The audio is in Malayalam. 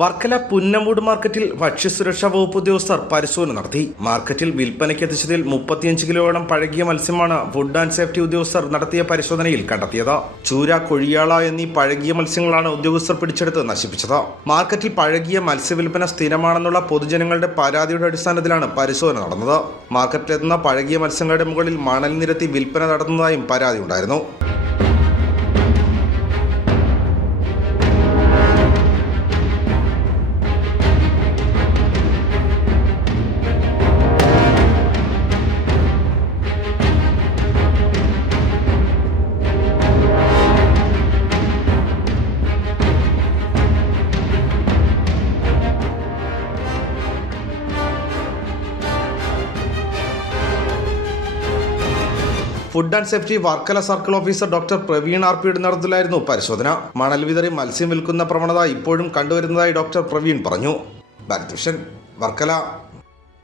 വർക്കല പുന്നമൂട് മാർക്കറ്റിൽ ഭക്ഷ്യസുരക്ഷാ വകുപ്പ് ഉദ്യോഗസ്ഥർ പരിശോധന നടത്തി. മാർക്കറ്റിൽ വിൽപ്പനയ്ക്ക് എത്തിച്ചതിൽ 35 കിലോയോളം പഴകിയ മത്സ്യമാണ് ഫുഡ് ആൻഡ് സേഫ്റ്റി ഉദ്യോഗസ്ഥർ നടത്തിയ പരിശോധനയിൽ കണ്ടെത്തിയത്. ചൂര, കൊഴിയാള എന്നീ പഴകിയ മത്സ്യങ്ങളാണ് ഉദ്യോഗസ്ഥർ പിടിച്ചെടുത്ത് നശിപ്പിച്ചത്. മാർക്കറ്റിൽ പഴകിയ മത്സ്യവിൽപ്പന സ്ഥിരമാണെന്നുള്ള പൊതുജനങ്ങളുടെ പരാതിയുടെ അടിസ്ഥാനത്തിലാണ് പരിശോധന നടന്നത്. മാർക്കറ്റിലെത്തുന്ന പഴകിയ മത്സ്യങ്ങളുടെ മുകളിൽ മണൽ നിരത്തി വിൽപ്പന നടത്തുന്നതായും പരാതിയുണ്ടായിരുന്നു. Food and safety Varkala circle officer doctor Praveen ആർപിയുടെ നേതൃത്വത്തിലായിരുന്നു പരിശോധന. മണൽ വിതറി മത്സ്യം വിൽക്കുന്ന പ്രവണത ഇപ്പോഴും കണ്ടുവരുന്നതായി ഡോക്ടർ പ്രവീൺ പറഞ്ഞു. വർക്കല.